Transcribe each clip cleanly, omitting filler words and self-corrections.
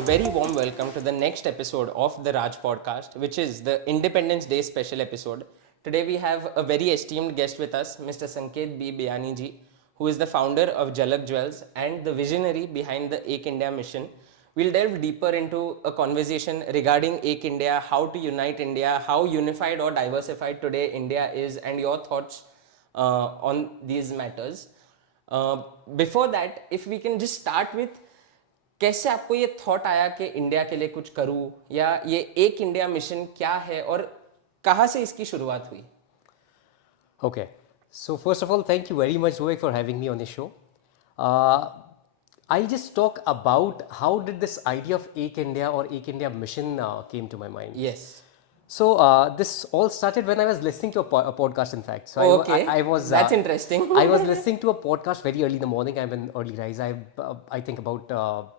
a very warm welcome to the next episode of the Raj podcast, which is the Independence Day special episode. Today we have a very esteemed guest with us, Mr. Sanket B. Biyani ji, who is the founder of Jalak Jewels and the visionary behind the Ek India mission. We'll delve deeper into a conversation regarding Ek India, how to unite India, how unified or diversified today India is, and your thoughts on these matters. Before that, if we can just start with कैसे आपको ये thought आया कि India के लिए कुछ करूं या ये एक इंडिया मिशन क्या है और कहाँ से इसकी शुरुआत हुई? Okay, so first of all, thank you very much, Ruvik, for having me on this show. I'll just talk about how did this idea of Ek India or Ek India mission came to my mind. Yes. So this all started when I was listening to a podcast, in fact. So Okay. I was That's interesting. I was listening to a podcast very early in the morning. I'm an early riser. I think about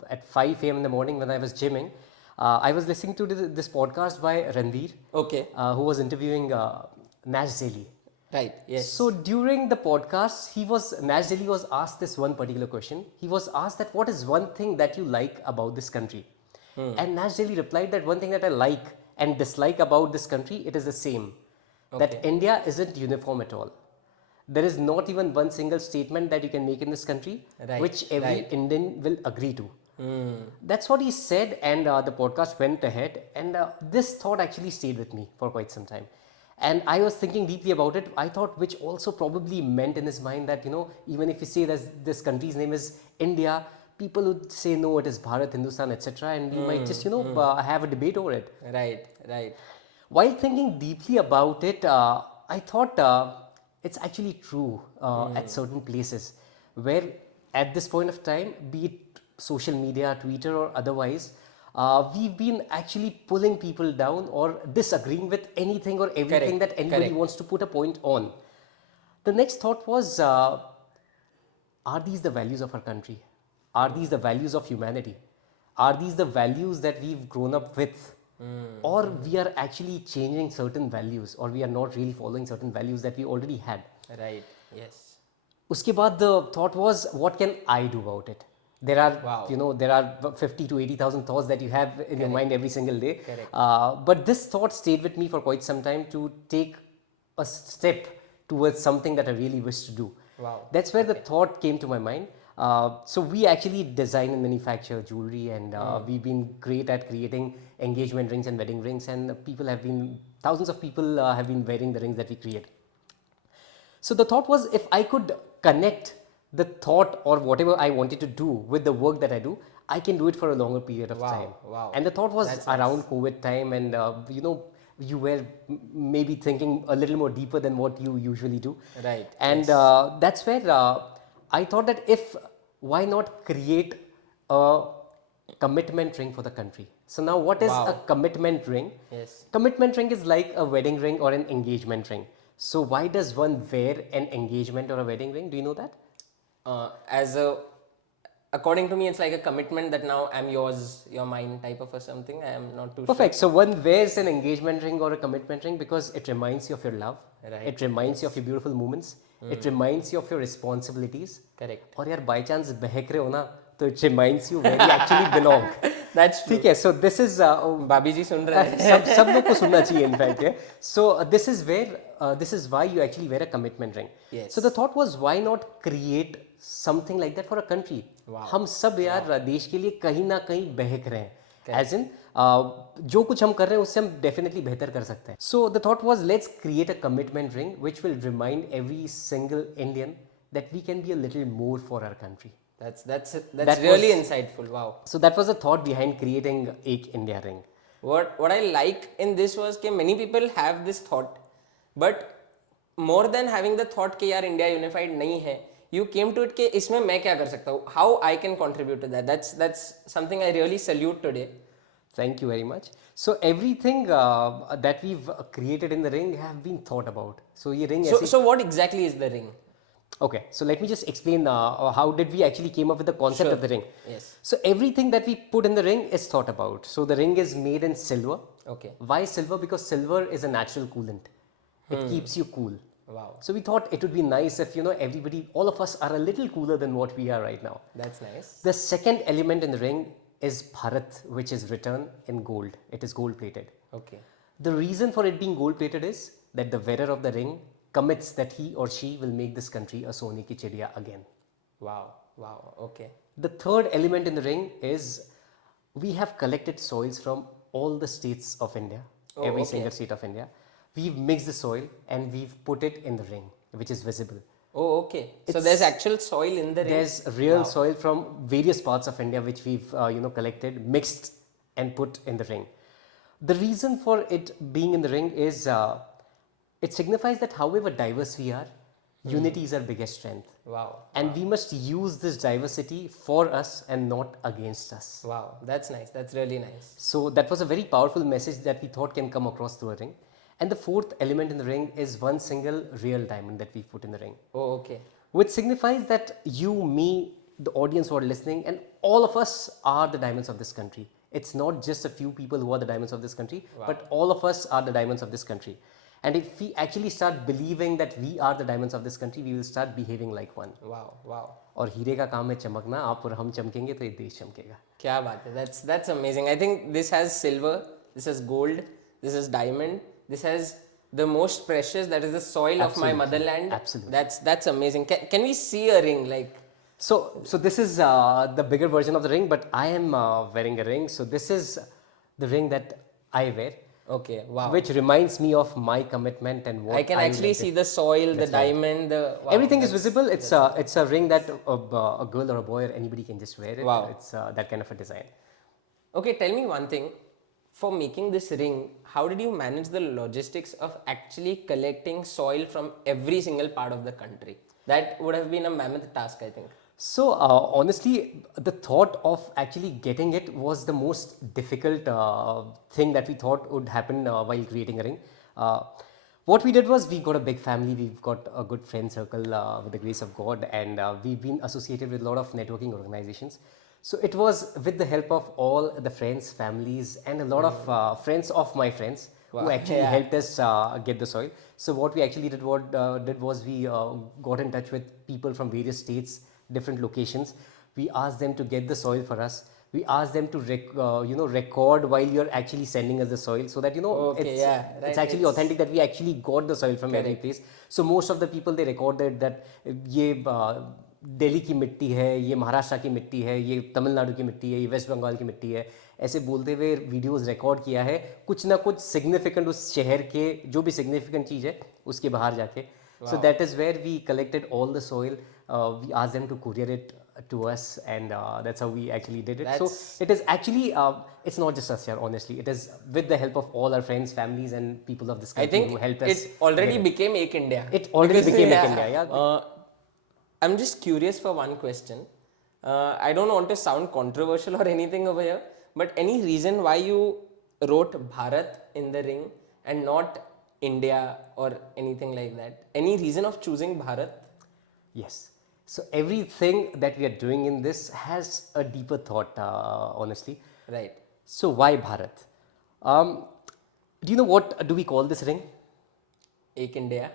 at 5 a.m. in the morning when I was gymming. I was listening to this podcast by Ranveer, Okay. who was interviewing Nash Daily. Right. Yes. So during the podcast, Nash Daily was asked this one particular question. He was asked that what is one thing that you like about this country? And Nash Daily replied that one thing that I like and dislike about this country, it is the same. That India isn't uniform at all. There is not even one single statement that you can make in this country which every Indian will agree to. That's what he said, and the podcast went ahead, and this thought actually stayed with me for quite some time. And I was thinking deeply about it. I thought, which also probably meant in his mind that, even if you say that this country's name is India, people would say, no, it is Bharat, Hindustan, etc. And we might just, have a debate over it. Right. Right. While thinking deeply about it, I thought it's actually true at certain places where at this point of time, be it social media, Twitter or otherwise, we've been actually pulling people down or disagreeing with anything or everything that anybody wants to put a point on. The next thought was, are these the values of our country? Are these the values of humanity? Are these the values that we've grown up with? Or we are actually changing certain values, or we are not really following certain values that we already had? Right. Yes. Uske baad the thought was, what can I do about it? There are, there are 50 to 80,000 thoughts that you have in your mind every single day. But this thought stayed with me for quite some time to take a step towards something that I really wish to do. Wow. That's where the thought came to my mind. So we actually design and manufacture jewelry, and we've been great at creating engagement rings and wedding rings, and thousands of people have been wearing the rings that we create. So the thought was, if I could connect the thought or whatever I wanted to do with the work that I do, I can do it for a longer period of time. Wow. And the thought was around COVID time, and you were maybe thinking a little more deeper than what you usually do. Right. And that's where I thought that why not create a commitment ring for the country? So now what is a commitment ring? Yes. Commitment ring is like a wedding ring or an engagement ring. So why does one wear an engagement or a wedding ring? Do you know that? According to me, it's like a commitment that now I'm yours, you're mine type of something. I am not too Perfect. So one wears an engagement ring or a commitment ring because it reminds you of your love. Right. It reminds you of your beautiful moments. It reminds you of your responsibilities. Correct. और यार by chance बहक रहे हो ना, तो it reminds you where you actually belong. That's true. ठीक है. So this is भाभी जी सुन रहे हैं. सब लोग को सुनना चाहिए in fact. Yeah? So this is why you actually wear a commitment ring. Yes. So the thought was, why not create something like that for a country? Wow. हम सब यार देश के लिए कहीं ना कहीं बहक रहे हैं. As in, जो कुछ हम कर रहे हैं उससे हम definitely बेहतर कर सकते हैं. So the thought was, let's create a commitment ring which will remind every single Indian that we can be a little more for our country. That's really insightful. Wow. So that was the thought behind creating Ek India ring. What I like in this was that many people have this thought, but more than having the thought कि यार India unified नहीं है, you came to it कि इसमें मैं क्या कर सकता हूँ? How I can contribute to that? That's something I really salute today. Thank you very much. So everything that we've created in the ring have been thought about. So ये ring So what exactly is the ring? Okay, so let me just explain how did we actually came up with the concept of the ring. Yes. So everything that we put in the ring is thought about. So the ring is made in silver. Okay. Why silver? Because silver is a natural coolant. It keeps you cool. Wow. So we thought it would be nice if everybody, all of us are a little cooler than what we are right now. That's nice. The second element in the ring is Bharat, which is written in gold. It is gold plated. Okay. The reason for it being gold plated is that the wearer of the ring commits that he or she will make this country a Sone ki chidiya again. Wow. Wow. Okay. The third element in the ring is we have collected soils from all the states of India, Oh, every okay. single state of India. We've mixed the soil and we've put it in the ring, which is visible. Oh, okay. So there's actual soil in the ring. There's real soil from various parts of India which we've collected, mixed, and put in the ring. The reason for it being in the ring is it signifies that however diverse we are, unity is our biggest strength. Wow. And we must use this diversity for us and not against us. Wow. That's nice. That's really nice. So that was a very powerful message that we thought can come across through a ring. And the fourth element in the ring is one single real diamond that we put in the ring, Oh, okay. which signifies that you, me, the audience who are listening, and all of us are the diamonds of this country. It's not just a few people who are the diamonds of this country, but all of us are the diamonds of this country. And if we actually start believing that we are the diamonds of this country, we will start behaving like one. Wow. Wow. और हीरे का काम है चमकना, आप और हम चमकेंगे तो ये देश चमकेगा. क्या बात है. That's amazing. I think this has silver, this has gold, this is diamond, this has the most precious, that is the soil of my motherland. Absolutely. That's amazing. Can we see a ring like? So this is the bigger version of the ring, but I am wearing a ring. So this is the ring that I wear, Okay. Wow. which reminds me of my commitment and what I can actually like see the soil, the diamond, the wow, Everything is visible. It's a ring that a girl or a boy or anybody can just wear it. Wow. It's that kind of a design. Okay, tell me one thing. For making this ring, how did you manage the logistics of actually collecting soil from every single part of the country? That would have been a mammoth task, I think. So honestly, the thought of actually getting it was the most difficult thing that we thought would happen while creating a ring. What we did was we got a big family, we've got a good friend circle with the grace of God, and we've been associated with a lot of networking organizations. So it was with the help of all the friends, families, and a lot of friends of my friends who actually helped us get the soil. So what we actually did was we got in touch with people from various states, different locations. We asked them to get the soil for us. We asked them to record while you're actually sending us the soil, so that it's actually authentic, that we actually got the soil from every place. So most of the people, they recorded that ये दिल्ली की मिट्टी है, ये महाराष्ट्र की मिट्टी है, ये तमिलनाडु की मिट्टी है, ये वेस्ट बंगाल की मिट्टी है, ऐसे बोलते हुए वीडियोस रिकॉर्ड किया है, कुछ ना कुछ सिग्निफिकेंट उस शहर के जो भी सिग्निफिकेंट चीज़ है उसके बाहर जाके. So that is where we collected all the soil. We asked them to courier it to us, and that's how we actually did it. So it is actually it's not just us here, honestly. It is with the help of all our friends, families, and people of this country who helped us. It already became Ek India. It already became Ek India. Yeah. I'm just curious for one question. I don't want to sound controversial or anything over here, but any reason why you wrote Bharat in the ring and not India or anything like that? Any reason of choosing Bharat? Yes. So everything that we are doing in this has a deeper thought, honestly. Right. So why Bharat? Do you know what do we call this ring? Ek India.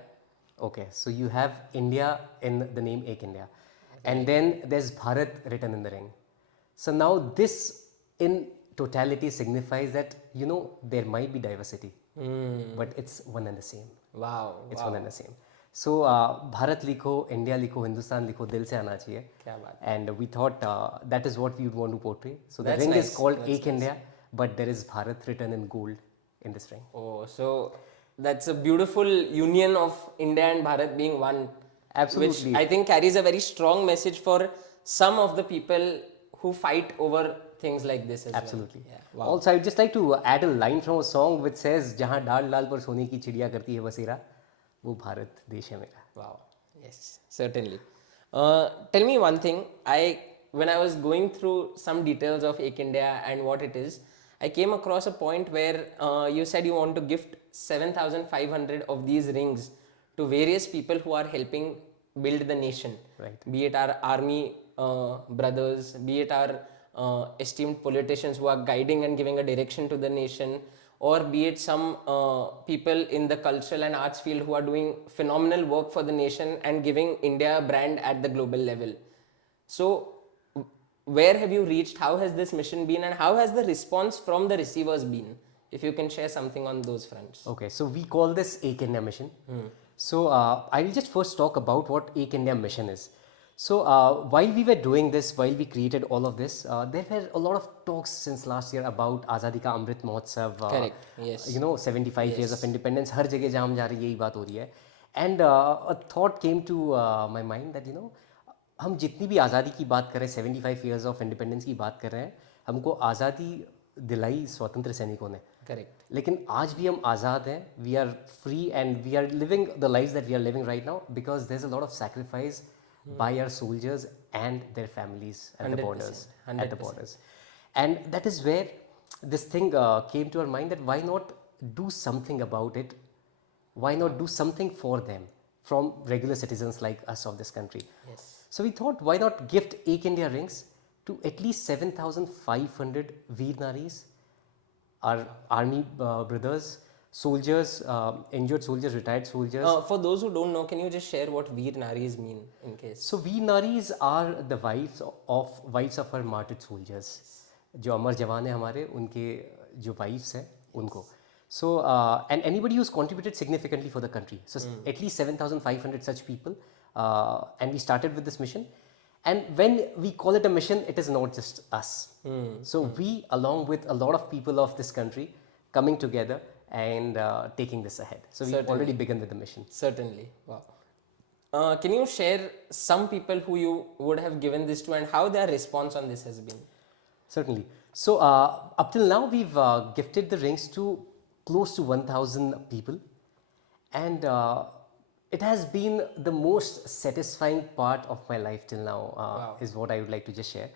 Okay, so you have India in the name Ek India, and then there's Bharat written in the ring. So now this in totality signifies that there might be diversity, but it's one and the same. Wow. It's one and the same. So Bharat likho, India likho, Hindustan likho, dil se aana chahiye. Kya baat. And we thought that is what we would want to portray. So the That's ring nice. is called Ek India, but there is Bharat written in gold in this ring. Oh, so that's a beautiful union of India and Bharat being one. Absolutely. Which I think carries a very strong message for some of the people who fight over things like this as Absolutely. well. Yeah. Wow. Also, I'd just like to add a line from a song which says, "जहाँ डाल डाल पर सोने की चिड़िया करती है बसेरा, वो भारत देश है मेरा." Wow. Yes, certainly. Tell me one thing. When I was going through some details of Ek India and what it is, I came across a point where you said you want to gift 7,500 of these rings to various people who are helping build the nation. Right. Be it our army brothers, be it our esteemed politicians who are guiding and giving a direction to the nation, or be it some people in the cultural and arts field who are doing phenomenal work for the nation and giving India a brand at the global level. So where have you reached? How has this mission been, and how has the response from the receivers been? If you can share something on those fronts. Okay, so we call this Ek India mission. So I will just first talk about what Ek India mission is. So while we were doing this, while we created all of this, there were a lot of talks since last year about Azadi Ka Amrit Mahotsav. Correct. Yes. 75 years of independence. हर जगह जहाँ हम जा रहे हैं यही बात हो रही है. And a thought came to my mind that हम जितनी भी आज़ादी की बात कर रहे हैं, 75 years of independence की बात कर रहे हैं, हमको आज़ादी दिलाई स्वतंत्र सैनिकों ने. Correct. लेकिन आज भी हम आज़ाद हैं. We are free and we are living the life that we are living right now because there is a lot of sacrifice by our soldiers and their families at the borders. And that is where this thing came to our mind that why not do something about it? Why not do something for them from regular citizens like us of this country? Yes. So we thought, why not gift Ek India rings to at least 7,500 Vir Naris, our army brothers, soldiers, injured soldiers, retired soldiers. For those who don't know, can you just share what Vir Naris mean in case? So Vir Naris are the wives of our martyred soldiers. जो अमर जवान हैं हमारे, उनके जो wives हैं उनको. So and anybody who's contributed significantly for the country. So at least 7,500 such people, and we started with this mission. And when we call it a mission, it is not just us. So we, along with a lot of people of this country, coming together and taking this ahead. So we've already begun with the mission. Certainly. Wow. Can you share some people who you would have given this to and how their response on this has been? Certainly. So up till now, we've gifted the rings to close to 1,000 people. And it has been the most satisfying part of my life till now, is what I would like to just share.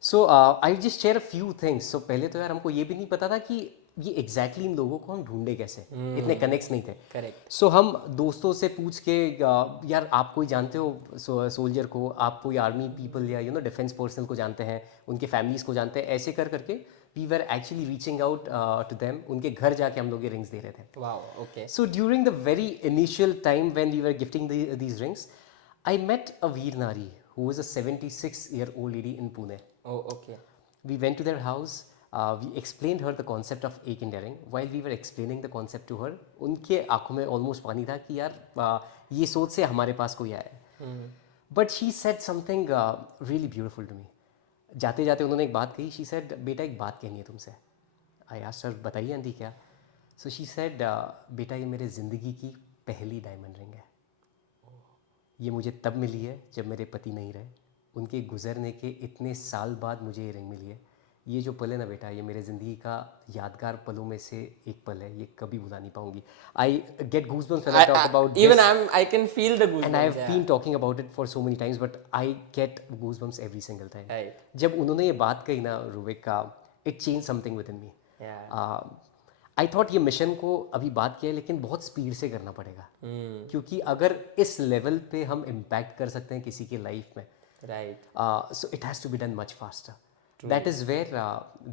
So I'll just share a few things. So पहले तो यार हमको ये भी नहीं पता था कि ये exactly इन लोगों को हम ढूंढे कैसे. इतने connects नहीं थे. Correct. So हम दोस्तों से पूछ के यार आप कोई जानते हो सोल्जर को, आप कोई आर्मी पीपल या डिफेंस पर्सनल को जानते हैं, उनके फैमिलीज को जानते हैं, ऐसे कर करके we were actually reaching out to them. उनके घर जाके हम लोग ये rings दे रहे थे. Wow. Okay. So during the very initial time when we were gifting these rings, I met a Vir Naari who was a 76-year-old lady in Pune. Oh, okay. We went to their house. We explained her the concept of Ek India ring. While we were explaining the concept to her, उनके आँखों में almost पानी था कि यार ये सोच से हमारे पास कोई आया है. But she said something really beautiful to me. जाते जाते उन्होंने एक बात कही. She said, बेटा एक बात कहनी है तुमसे. I asked her, बताइए आंटी क्या. So she said, बेटा ये मेरे ज़िंदगी की पहली डायमंड रिंग है. ये मुझे तब मिली है जब मेरे पति नहीं रहे. उनके गुजरने के इतने साल बाद मुझे ये रिंग मिली है. ये जो पल है ना बेटा, ये मेरे ज़िंदगी का यादगार पलों में से एक पल है. ये कभी भुला नहीं पाऊंगी. I get goosebumps when I talk about even this. I can feel the goosebumps. And I have been talking about it for so many times, but I get goosebumps every single time. Right. जब उन्होंने ये बात कही ना रुविक का, it changed something within me. Yeah. I thought ये mission को अभी बात किया है लेकिन बहुत स्पीड से करना पड़ेगा. क्योंकि अगर इस लेवल पे हम इम्पैक्ट कर सकते हैं किसी की लाइफ में, Right. so it has to be done much faster. That is where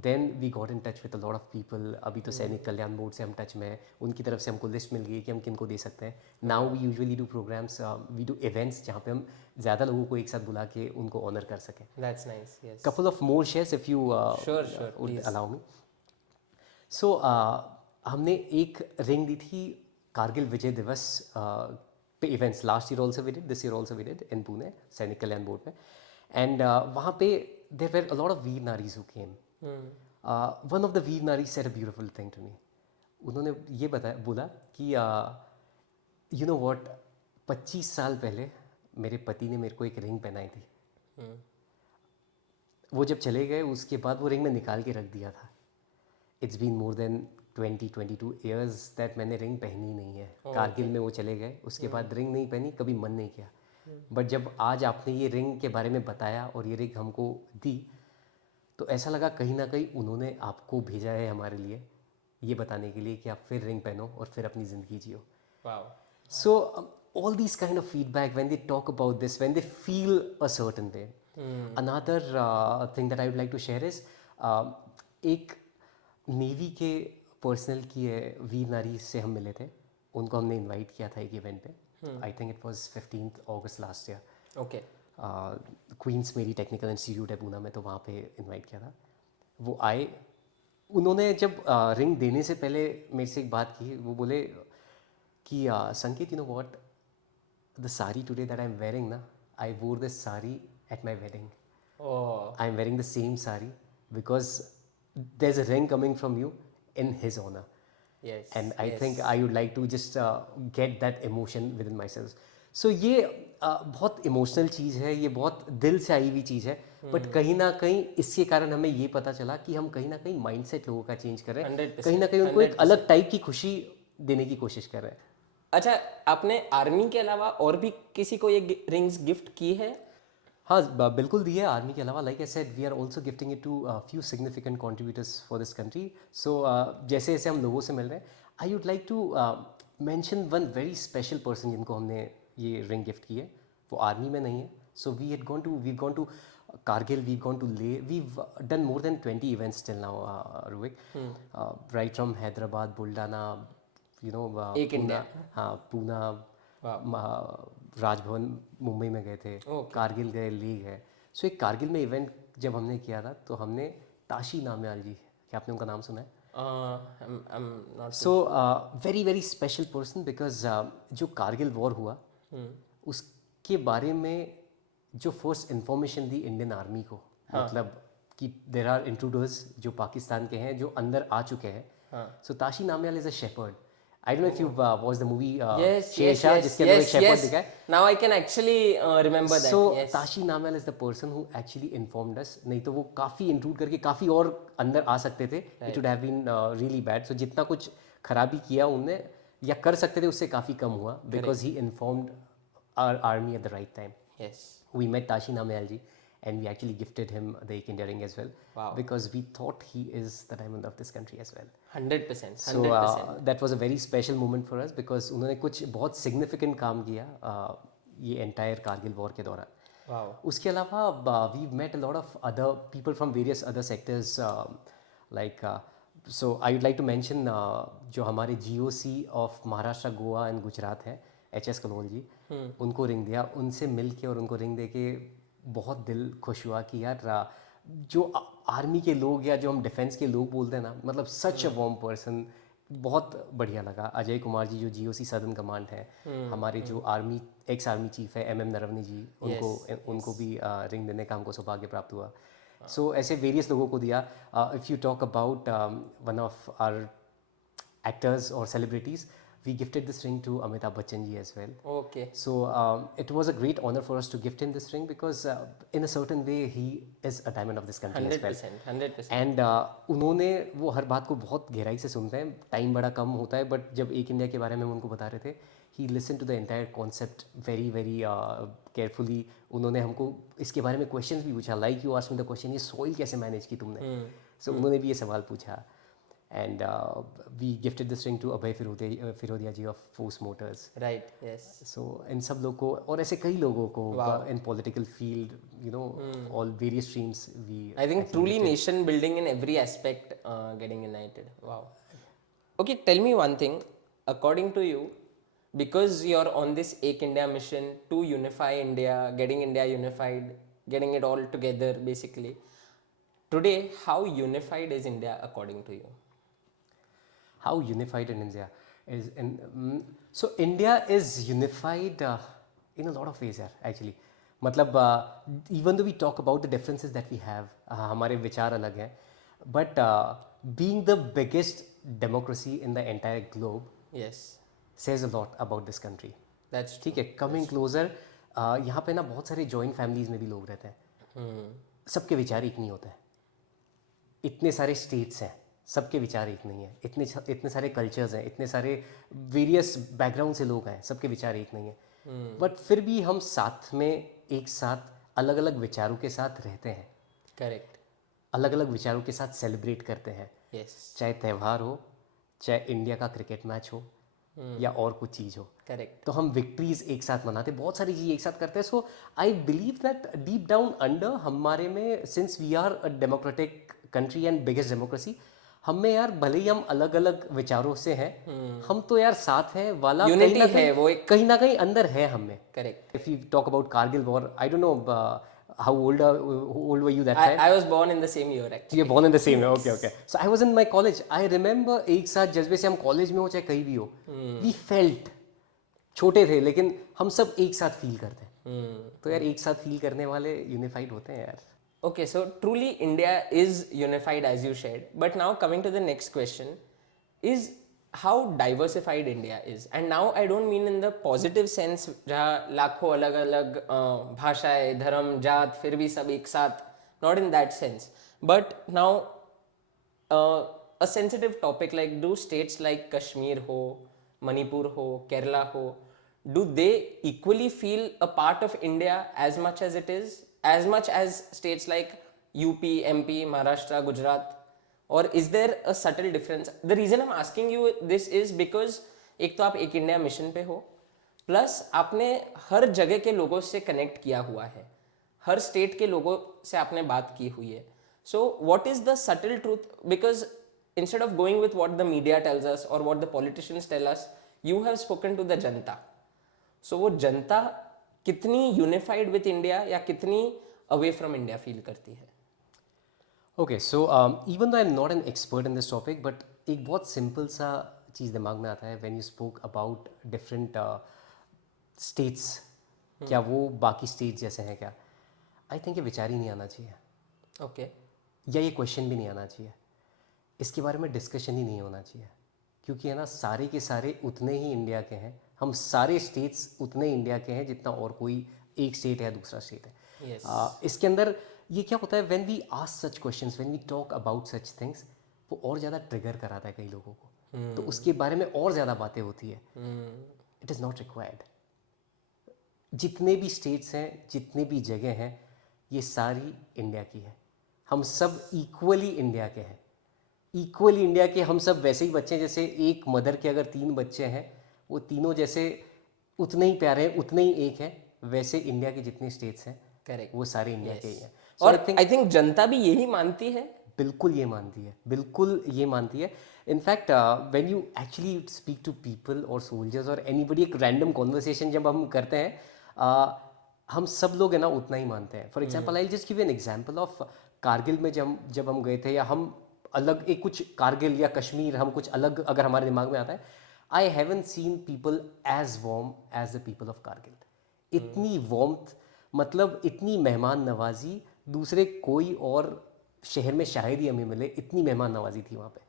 then we got in touch with a lot of people. अभी तो सैनिक कल्याण बोर्ड से हम टच में हैं. उनकी तरफ से हमको लिस्ट मिल गई कि हम किन को दे सकते हैं. Now we usually do programs, we do events जहाँ पे हम ज़्यादा लोगों को एक साथ बुला के उनको ऑनर कर सकें. That's nice. Yes. Couple of more shares if you Sure, would please. allow me. So हमने एक रिंग दी थी कारगिल विजय दिवस पे events. Last year also we did, this year also we did in Pune Sainik Kalyan board में. एंड वहाँ पे there were a lot of Vir Naris who came. One of the Vir Naris said a beautiful thing to me. उन्होंने ये बोला कि you know what, 25 साल पहले मेरे पति ने मेरे को एक रिंग पहनाई थी. वो जब चले गए उसके बाद वो रिंग में निकाल के रख दिया था. It's been more than 22 years that मैंने रिंग पहनी नहीं है. कारगिल में वो चले गए, उसके बाद रिंग नहीं पहनी, कभी मन नहीं किया. बट जब आज आपने ये रिंग के बारे में बताया और ये रिंग हमको दी, तो ऐसा लगा कहीं ना कहीं उन्होंने आपको भेजा है हमारे लिए ये बताने के लिए कि आप फिर रिंग पहनो और फिर अपनी ज़िंदगी जियो. Wow. So all these kind of feedback when they talk about this, when they feel a certain way. Another thing that I would like to share is एक नेवी के पर्सनल की वीर नारी से हम मिले थे. उनको हमने इनवाइट किया था एक इवेंट पे. I think it was 15th August last year. Okay. Queen's Mary Technical Institute है पूना में, तो वहाँ पे इनवाइट किया था। वो आए, उन्होंने जब रिंग देने से पहले मेरे से एक बात की, वो बोले कि संकेत, you know what, the sari today that I am wearing ना, आई वोर this sari at my wedding, Oh, I am wearing the same sari because there's a ring coming from you in his honor. yes, And I yes. think I would like to just get that emotion within myself. So ये बहुत emotional चीज़ है, ये बहुत दिल से आई हुई चीज़ है, but कहीं ना कहीं इसके कारण हमें ये पता चला कि हम कहीं ना कहीं माइंडसेट लोगों का चेंज कर रहे हैं, 100%, कहीं ना कहीं उनको एक अलग टाइप की खुशी देने की कोशिश कर रहे हैं। अच्छा, आपने आर्मी के अलावा और भी किसी को ये रिंग्स गिफ्ट की है? हाँ, बिल्कुल दी है। आर्मी के अलावा, like I said, we are also gifting it to few significant contributors for this country. So जैसे जैसे हम लोगों से मिल रहे हैं, I would like to mention one very special person जिनको हमने ये रिंग गिफ्ट की है। वो आर्मी में नहीं है। So we gone to Kargil, we've gone to Leh, we've done more than 20 events till now, Ruvik. Right from Hyderabad, Buldana, you know, एक Pune, इंडिया। हाँ, पूना, राजभवन मुंबई में गए थे, कारगिल गए, लेह गए। सो एक कारगिल में इवेंट जब हमने किया था, तो हमने ताशी नामयाल जी, क्या आपने उनका नाम सुना है? I'm not so very very special person, because जो कारगिल वॉर हुआ, उसके बारे में जो फर्स्ट इंफॉर्मेशन दी इंडियन आर्मी को, मतलब कि देर आर इंट्रूडर्स जो पाकिस्तान के हैं, जो अंदर आ चुके हैं। So Tashi Namgyal is a shepherd. I don't know if you watch the movie Shershaah, जिसके अंदर एक शेपर्ड दिखा है। Now I can actually remember that. So Yes. Tashi Namgyal is the person who actually informed us. नहीं तो वो काफ़ी इंट्रूड करके काफ़ी और अंदर आ सकते थे। It would have been really bad. So जितना कुछ खराबी किया उनने या कर सकते थे, उससे काफ़ी कम हुआ, because he informed our army at the right time. Yes. We met Tashi Namayal ji, and we actually gifted him the Ek India ring as well. Wow. Because we thought he is the diamond of this country as well. 100%. So 100%. that was a very special moment for us, because उन्होंने कुछ बहुत significant काम किया ये entire Kargil war के दौरान। Wow. उसके अलावा we've met a lot of other people from various other sectors, like so I would like to mention जो हमारे GOC of Maharashtra, Goa and Gujarat हैं, HS कनोल जी, उनको रिंग दिया। उनसे मिल के और उनको रिंग दे के बहुत दिल खुश हुआ कि यार जो आर्मी के लोग या जो हम डिफेंस के लोग बोलते हैं ना, मतलब सच अ वार्म पर्सन, बहुत बढ़िया लगा। अजय कुमार जी जो GOC सदर्न कमांड है, हमारे जो आर्मी एक्स आर्मी चीफ है MM नरवणे जी, उनको भी रिंग देने का हमको सौभाग्य प्राप्त हुआ। सो ऐसे वेरियस लोगों को दिया। If you talk about one of our actors or celebrities, we gifted this ring to Amitabh Bachanji as well. Okay. So it was a great honor for us to gift him this ring, because in a certain way he is a diamond of this country as well. 100%. 100%. And उन्होंने वो हर बात को बहुत गहराई से सुनते हैं। Time बड़ा कम होता है, बट जब एक इंडिया के बारे में हम उनको बता रहे थे, he listen to the entire concept very very carefully. उन्होंने हमको इसके बारे में क्वेश्चन भी पूछा, like you asked me the question, ये सॉइल कैसे मैनेज की तुमने। सो उन्होंने भी ये सवाल पूछा। And we gifted this ring to Abhay Firodia ji of Force Motors. Right. Yes. So इन सब लोगों को और ऐसे कई लोगों को in political field, you know, all various streams we. I think truly nation building in every aspect, getting united. Wow. Okay, tell me one thing. According to you, because you're on this Ek India mission to unify India, getting India unified, getting it all together, basically. Today, how unified is India according to you? How unified in India is so India is unified in a lot of ways, यार, actually. मतलब even though we talk about the differences that we have, हमारे विचार अलग हैं, but being the biggest democracy in the entire globe, yes, says a lot about this country. That's ठीक है। coming closer, यहाँ पे ना बहुत सारे joint families में भी लोग रहते हैं। सबके विचार एक नहीं होते हैं। इतने सारे states हैं, सबके विचार एक नहीं है। इतने सारे कल्चर्स हैं, इतने सारे वेरियस बैकग्राउंड से लोग हैं, सबके विचार एक नहीं है। बट फिर भी हम साथ में एक साथ अलग अलग विचारों के साथ रहते हैं। करेक्ट। अलग अलग विचारों के साथ सेलिब्रेट करते हैं। yes. चाहे त्यौहार हो, चाहे इंडिया का क्रिकेट मैच हो, या और कुछ चीज़ हो। करेक्ट। तो हम विक्ट्रीज एक साथ मनाते, बहुत सारी चीज़ एक साथ करते हैं। So I believe that deep down under हमारे में, since we are a democratic country and biggest democracy, हम में यार भले ही हम अलग अलग विचारों से हैं, हम तो यार साथ हैं वाला Unity है वो एक, कहीं ना कहीं अंदर है हम में. correct. If you talk about Kargil war, I don't know how old were you that time? I was born in the same year You actually. were born in the same year. Okay, okay. So I was in my college. I remember एक साथ जज्बे से हम college में हो चाहे कहीं भी हो, we felt छोटे थे लेकिन हम सब एक साथ फील करते हैं. तो यार एक साथ फील करने वाले यूनिफाइड होते हैं यार. Okay, so truly India is unified as you shared. But now coming to the next question is how diversified India is. And now I don't mean in the positive sense जहाँ लाखों अलग अलग भाषाएं, धर्म, जात, फिर भी सब एक साथ, not in that sense. But now a sensitive topic like do states like Kashmir ho, Manipur ho, Kerala ho, do they equally feel a part of India as much as it is, as much as states like UP, MP, Maharashtra, Gujarat, or is there a subtle difference? The reason I'm asking you this is because एक तो आप एक India mission पे हो, plus आपने हर जगह के लोगों से कनेक्ट किया हुआ है, हर स्टेट के लोगों से आपने बात की हुई है. So what is the subtle truth? Because instead of going with what the media tells us or what the politicians tell us, you have spoken to the Janata. So वो जनता कितनी यूनिफाइड विथ इंडिया या कितनी away from India feel करती है? Okay, so even though I'm not an expert in this topic, but एक बहुत simple सा चीज़ दिमाग में आता है when you spoke about different states, क्या वो बाकी states जैसे हैं क्या? I think ये विचार ही नहीं आना चाहिए. ओके, या ये क्वेश्चन भी नहीं आना चाहिए. इसके बारे में डिस्कशन ही नहीं होना चाहिए, क्योंकि है ना सारे के सारे उतने ही इंडिया के हैं. हम सारे स्टेट्स उतने इंडिया के हैं जितना और कोई एक स्टेट है दूसरा स्टेट है. Yes. इसके अंदर ये क्या होता है when we ask such questions, when we talk about such things, वो और ज़्यादा ट्रिगर कराता है कई लोगों को. तो उसके बारे में और ज़्यादा बातें होती है. It is not required. जितने भी स्टेट्स हैं, जितने भी जगह हैं, ये सारी इंडिया की है. हम सब इक्वली इंडिया के हैं. इक्वली इंडिया के हम सब वैसे ही बच्चे हैं जैसे एक मदर के अगर 3 बच्चे हैं, वो तीनों जैसे उतने ही प्यारे हैं, उतने ही एक हैं. वैसे इंडिया के जितने स्टेट्स हैं, करेक्ट, वो सारे इंडिया के ही हैं. और आई थिंक जनता भी यही मानती है. बिल्कुल ये मानती है, बिल्कुल ये मानती है. In fact when you actually speak to people और सोल्जर्स और एनीबडी, एक रैंडम कॉन्वर्सेशन जब हम करते हैं, हम सब लोग है ना उतना ही मानते हैं. For example I just give an example of Kargil में जब हम गए थे, या हम अलग एक कुछ कारगिल या कश्मीर, हम कुछ अलग अगर हमारे दिमाग में आता है, I haven't seen people as warm as the people of Kargil. इतनी वार्मथ, मतलब इतनी मेहमान नवाजी दूसरे कोई और शहर में शायद ही हमें मिले. इतनी मेहमान नवाजी थी वहाँ पे.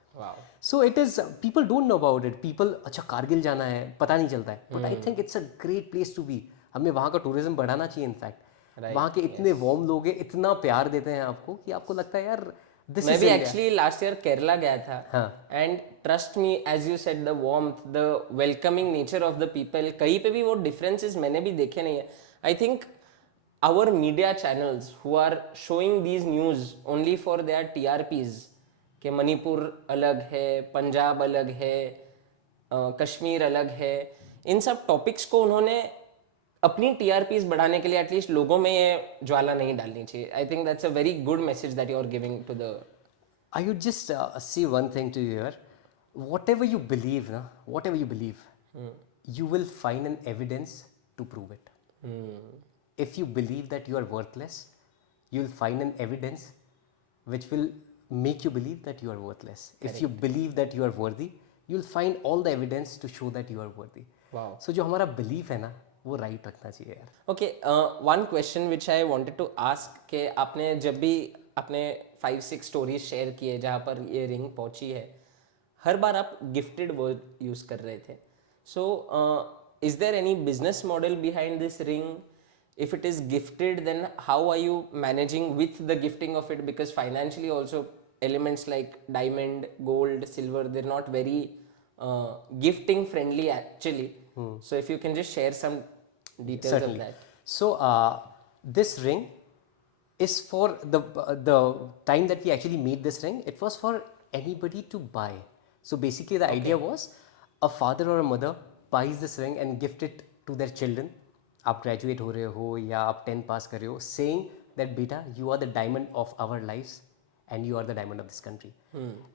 So it is, people don't know about it. People अच्छा कारगिल जाना है पता नहीं चलता है, but I think it's a great place to be. हमें वहाँ का टूरिज्म बढ़ाना चाहिए. इनफैक्ट वहाँ के इतने वार्म लोग हैं, इतना प्यार देते हैं आपको कि आपको लगता है यार दिस मैं इज भी India. Actually last year Kerala गया था, and trust me, as you said, the warmth, the welcoming nature of the people, कहीं पे भी वो डिफरेंसेस मैंने भी देखे नहीं है. I think our media channels who are showing these news only for their TRPs कि मणिपुर अलग है, पंजाब अलग है, कश्मीर अलग है, इन सब टॉपिक्स को उन्होंने अपनी TRPs बढ़ाने के लिए एटलीस्ट लोगों में ये ज्वाला नहीं डालनी चाहिए. I think that's a very good message that you are giving to the. I would just say one thing to you here. Whatever you believe, na, whatever you believe, you will find an evidence to prove it. If you believe that you are worthless, you'll find an evidence which will make you believe that you are worthless. If you believe that you are worthy, you'll find all the evidence to show that you are worthy. Wow. So जो हमारा belief है ना, वो right रखना चाहिए यार. Okay, one question which I wanted to ask कि आपने जब भी अपने 5-6 स्टोरीज शेयर किए जहाँ पर ये रिंग पहुँची है, हर बार आप गिफ्टेड वर्ड यूज़ कर रहे थे. So is there any business model behind this ring? If it is gifted, then how are you managing with the gifting of it? Because financially also elements like diamond, gold, silver, they're not very gifting friendly actually. So if you can just share some details Certainly. of that. So this ring is for the time that we actually made this ring. It was for anybody to buy. So basically the idea was a father or a mother buys this ring and gift it to their children. आप graduate हो रहे हो या आप 10th पास कर रहे हो, saying that बेटा you are the diamond of our lives and you are the diamond of this country.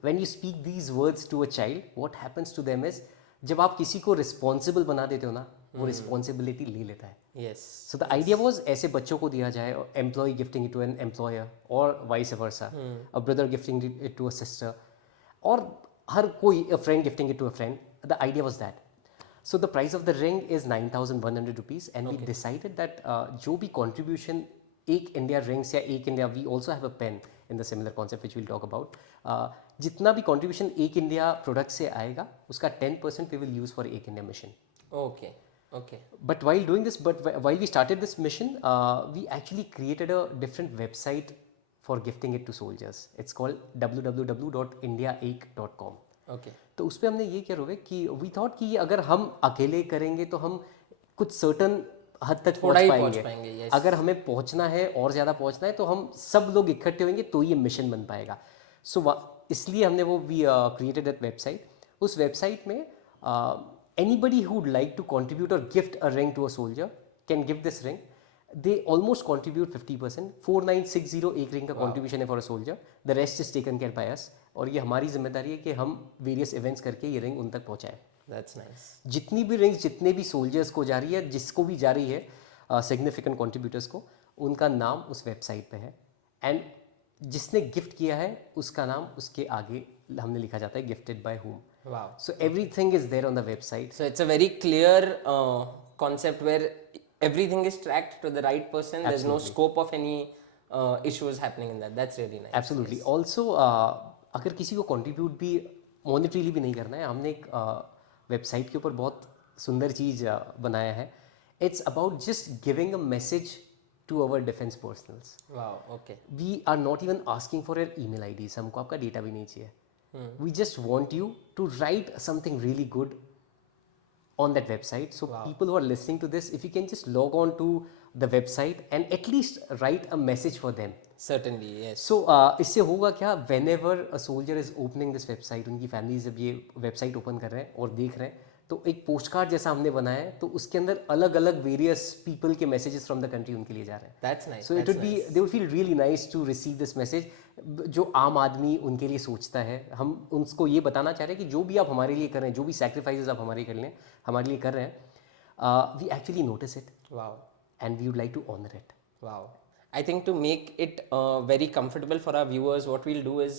When you speak these words to a child, what happens to them is, जब आप किसी को responsible बना देते हो ना, वो responsibility ले लेता है. Yes. So the idea was ऐसे बच्चों को दिया जाए, employee gifting it to an employer or vice versa, a brother gifting it to a sister, or हर कोई a friend gifting it to a friend. The idea was that. So the price of the ring is 9,100 rupees, and we decided that जो भी contribution एक India rings या एक India, we also have a pen in the similar concept which we'll talk about. जितना भी contribution एक India product से आएगा, उसका 10% we will use for एक India mission. Okay. Okay. But while we started this mission, we actually created a different website for gifting it to soldiers. It's called www.indiaek.com. Okay. तो उस पर हमने ये किया रोविक कि वी थॉट कि अगर हम अकेले करेंगे तो हम कुछ सर्टन हद तक पहुंच पाएंगे. yes. अगर हमें पहुंचना है और ज़्यादा पहुंचना है तो हम सब लोग इकट्ठे होंगे तो ये मिशन बन पाएगा. सो इसलिए हमने वो वी क्रिएटेड दैट वेबसाइट. उस वेबसाइट में anybody who would like to contribute or gift a ring to a soldier can give this ring. They almost contribute 50%. 4960 एक रिंग का contribution है for a soldier. The rest is taken care by us. और ये हमारी जिम्मेदारी है कि हम वेरियस इवेंट्स करके ये रिंग उन तक पहुंचाएं. That's nice. जितनी भी रिंग्स जितने भी सोल्जर्स को जा रही है, जिसको भी जा रही है सिग्निफिकेंट कंट्रीब्यूटर्स को, उनका नाम उस वेबसाइट पे है. एंड जिसने गिफ्ट किया है उसका नाम उसके आगे हमने लिखा जाता है, gifted by whom. Wow. So everything is there on the website. So it's a very clear concept where everything is tracked to the right person. There's no scope of any issues happening in that. That's really nice. Absolutely. Also, अगर किसी को contribute भी monetarily भी नहीं करना है, हमने एक वेबसाइट के ऊपर बहुत सुंदर चीज़ बनाया है. It's about just giving a message to our defence personnels. Wow. Okay. We are not even asking for your email IDs. हमको आपका डेटा भी नहीं चाहिए. We just want you to write something really good on that website. So people who are listening to this, if you can just log on to the website and at least write a message for them. Certainly, yes. So इससे होगा क्या, whenever a soldier is opening this website, उनकी family जब ये website open कर रहे हैं और देख रहे हैं, तो एक पोस्ट कार्ड जैसा हमने बनाया है, तो उसके अंदर अलग अलग वेरियस पीपल के मैसेजेस फ्रॉम द कंट्री उनके लिए जा रहे हैं. That's nice. So it would be, they would feel really nice to receive this message. जो आम आदमी उनके लिए सोचता है, हम उनको ये बताना चाह रहे हैं कि जो भी आप हमारे लिए कर रहे हैं, जो भी सैक्रिफाइसेस आप हमारे लिए कर रहे हैं, we actually notice it. Wow. And we would like to honor it. Wow. I think to make it very comfortable for our viewers, what we'll do is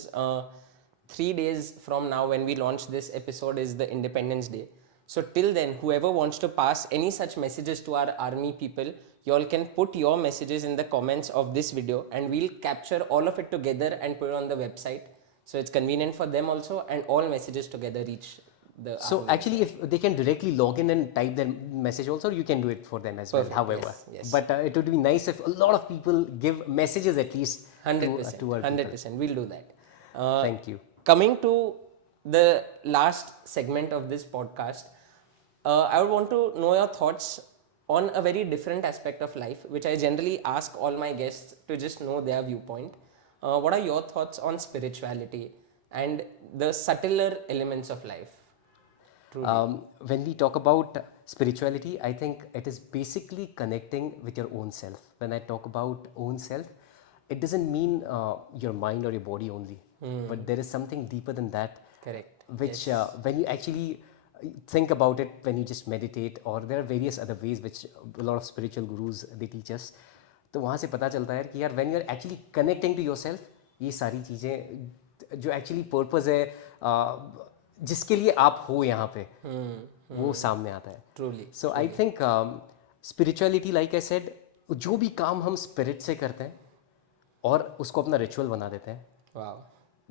3 days from now when we launch this episode is the Independence Day. So till then, whoever wants to pass any such messages to our army people, you all can put your messages in the comments of this video and we'll capture all of it together and put it on the website. So it's convenient for them also, and all messages together reach the So army. actually, if they can directly log in and type their message also, you can do it for them as Perfect. well, however. Yes, yes. But it would be nice if a lot of people give messages at least 100%. to our people. 100%. We'll do that. Thank you. Coming to the last segment of this podcast, I would want to know your thoughts on a very different aspect of life, which I generally ask all my guests to just know their viewpoint. What are your thoughts on spirituality and the subtler elements of life? When we talk about spirituality, I think it is basically connecting with your own self. When I talk about own self, it doesn't mean your mind or your body only, but there is something deeper than that. Correct. Which when you actually think about it, when you just meditate, or there are various other ways which a lot of spiritual gurus they teach us, तो वहाँ से पता चलता है कि यार when you are actually connecting to yourself, ये सारी चीज़ें जो actually purpose है, जिसके लिए आप हो यहाँ पे, वो सामने आता है. Truly. So I think spirituality, like I said, जो भी काम हम spirit से करते हैं और उसको अपना ritual बना देते हैं, Wow.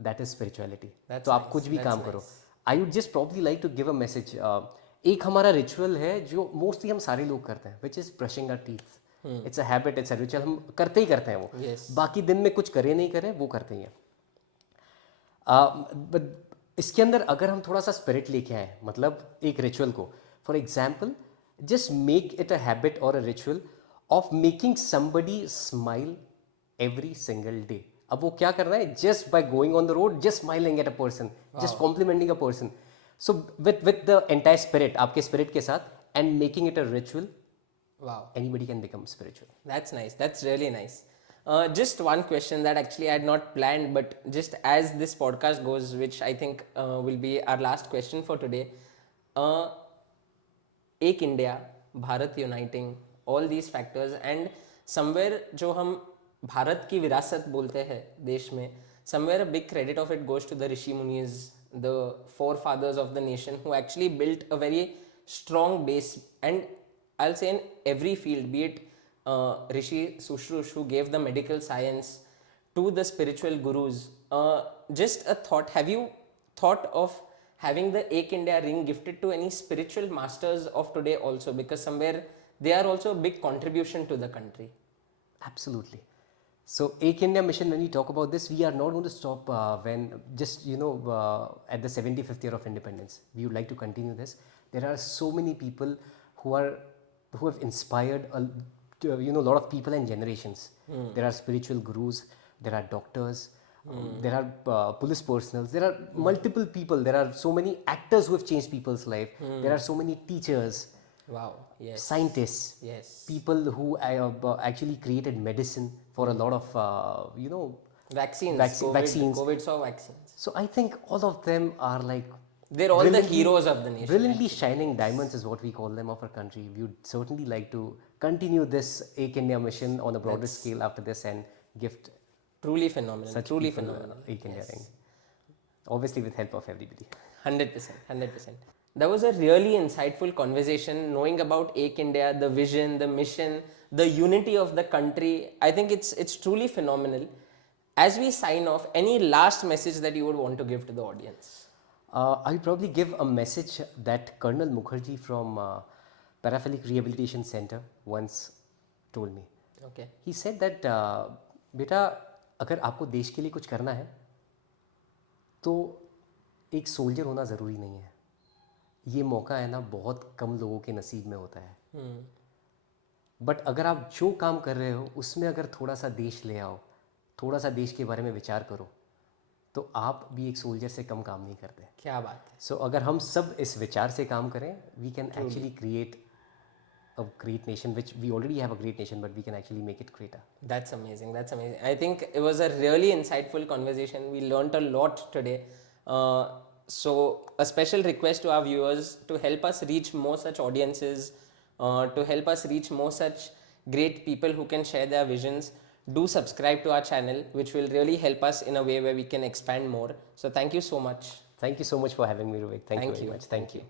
that is spirituality. That's तो आप nice. कुछ भी That's काम nice. करो. I would just probably like to give a message. एक हमारा ritual है जो mostly हम सारे लोग करते हैं, which is brushing our teeth. It's a habit, it's a ritual. हम करते ही करते हैं वो. Yes. बाकी दिन में कुछ करें नहीं करें, वो करते ही हैं. But इसके अंदर अगर हम थोड़ा सा स्पिरिट लेके आए, मतलब एक रिचुअल को, for example, just make it a habit or a ritual of making somebody smile every single day. अब वो क्या करना है, just by going on the road, just smiling at a person, just complimenting a person. So with the entire spirit, आपके spirit के साथ, and making it a ritual, Wow. anybody can become spiritual. That's nice. That's really nice. Just one question that actually I had not planned, but just as this podcast goes, which I think will be our last question for today. Uh, एक India, Bharat uniting, all these factors and somewhere जो हम भारत की विरासत बोलते हैं देश में, somewhere a big credit of it goes to the rishi munis, the four fathers of the nation who actually built a very strong base, and I'll say in every field, be it Rishi Sushrush who gave the medical science to the spiritual gurus. Just a thought, have you thought of having the Ek India ring gifted to any spiritual masters of today also, because somewhere they are also a big contribution to the country? Absolutely. So, Ek India mission, when we talk about this, we are not going to stop when just, at the 75th year of independence. We would like to continue this. There are so many people who have inspired lot of people and generations. There are spiritual gurus, there are doctors, there are police personals, there are multiple people. There are so many actors who have changed people's life. There are so many teachers. Wow, yes. Scientists, yes. People who actually created medicine for a lot of, Vaccines, vaccines. COVID saw vaccines. So I think all of them are like, they're all the heroes of the nation. Brilliantly shining diamonds is what we call them of our country. We would certainly like to continue this Ek India mission on a broader scale after this and gift truly phenomenal. such Truly people, phenomenal. Ek India ring. Obviously with help of everybody. 100%. That was a really insightful conversation, knowing about Ek India, the vision, the mission, the unity of the country. I think it's truly phenomenal. As we sign off, any last message that you would want to give to the audience? I'll probably give a message that Colonel Mukherjee from Paraphilic Rehabilitation Center once told me. Okay. He said that, बेटा अगर आपको देश के लिए कुछ करना है तो एक सोल्जर होना ज़रूरी नहीं है. ये मौका है ना, बहुत कम लोगों के नसीब में होता है. बट अगर आप जो काम कर रहे हो उसमें अगर थोड़ा सा देश ले आओ, थोड़ा सा देश के बारे में विचार करो, तो आप भी एक सोल्जर से कम काम नहीं करते. क्या बात है. सो अगर हम सब इस विचार से काम करें, we can actually create a great nation, which we already have a great nation, but we can actually make it greater. That's amazing. I think it was a really insightful conversation. We learnt a lot today. So a special request to our viewers to help us reach more such audiences, to help us reach more such great people who can share their visions. Do subscribe to our channel, which will really help us in a way where we can expand more. So thank you so much. Thank you so much for having me, Ruvik. Thank you very much. Thank you.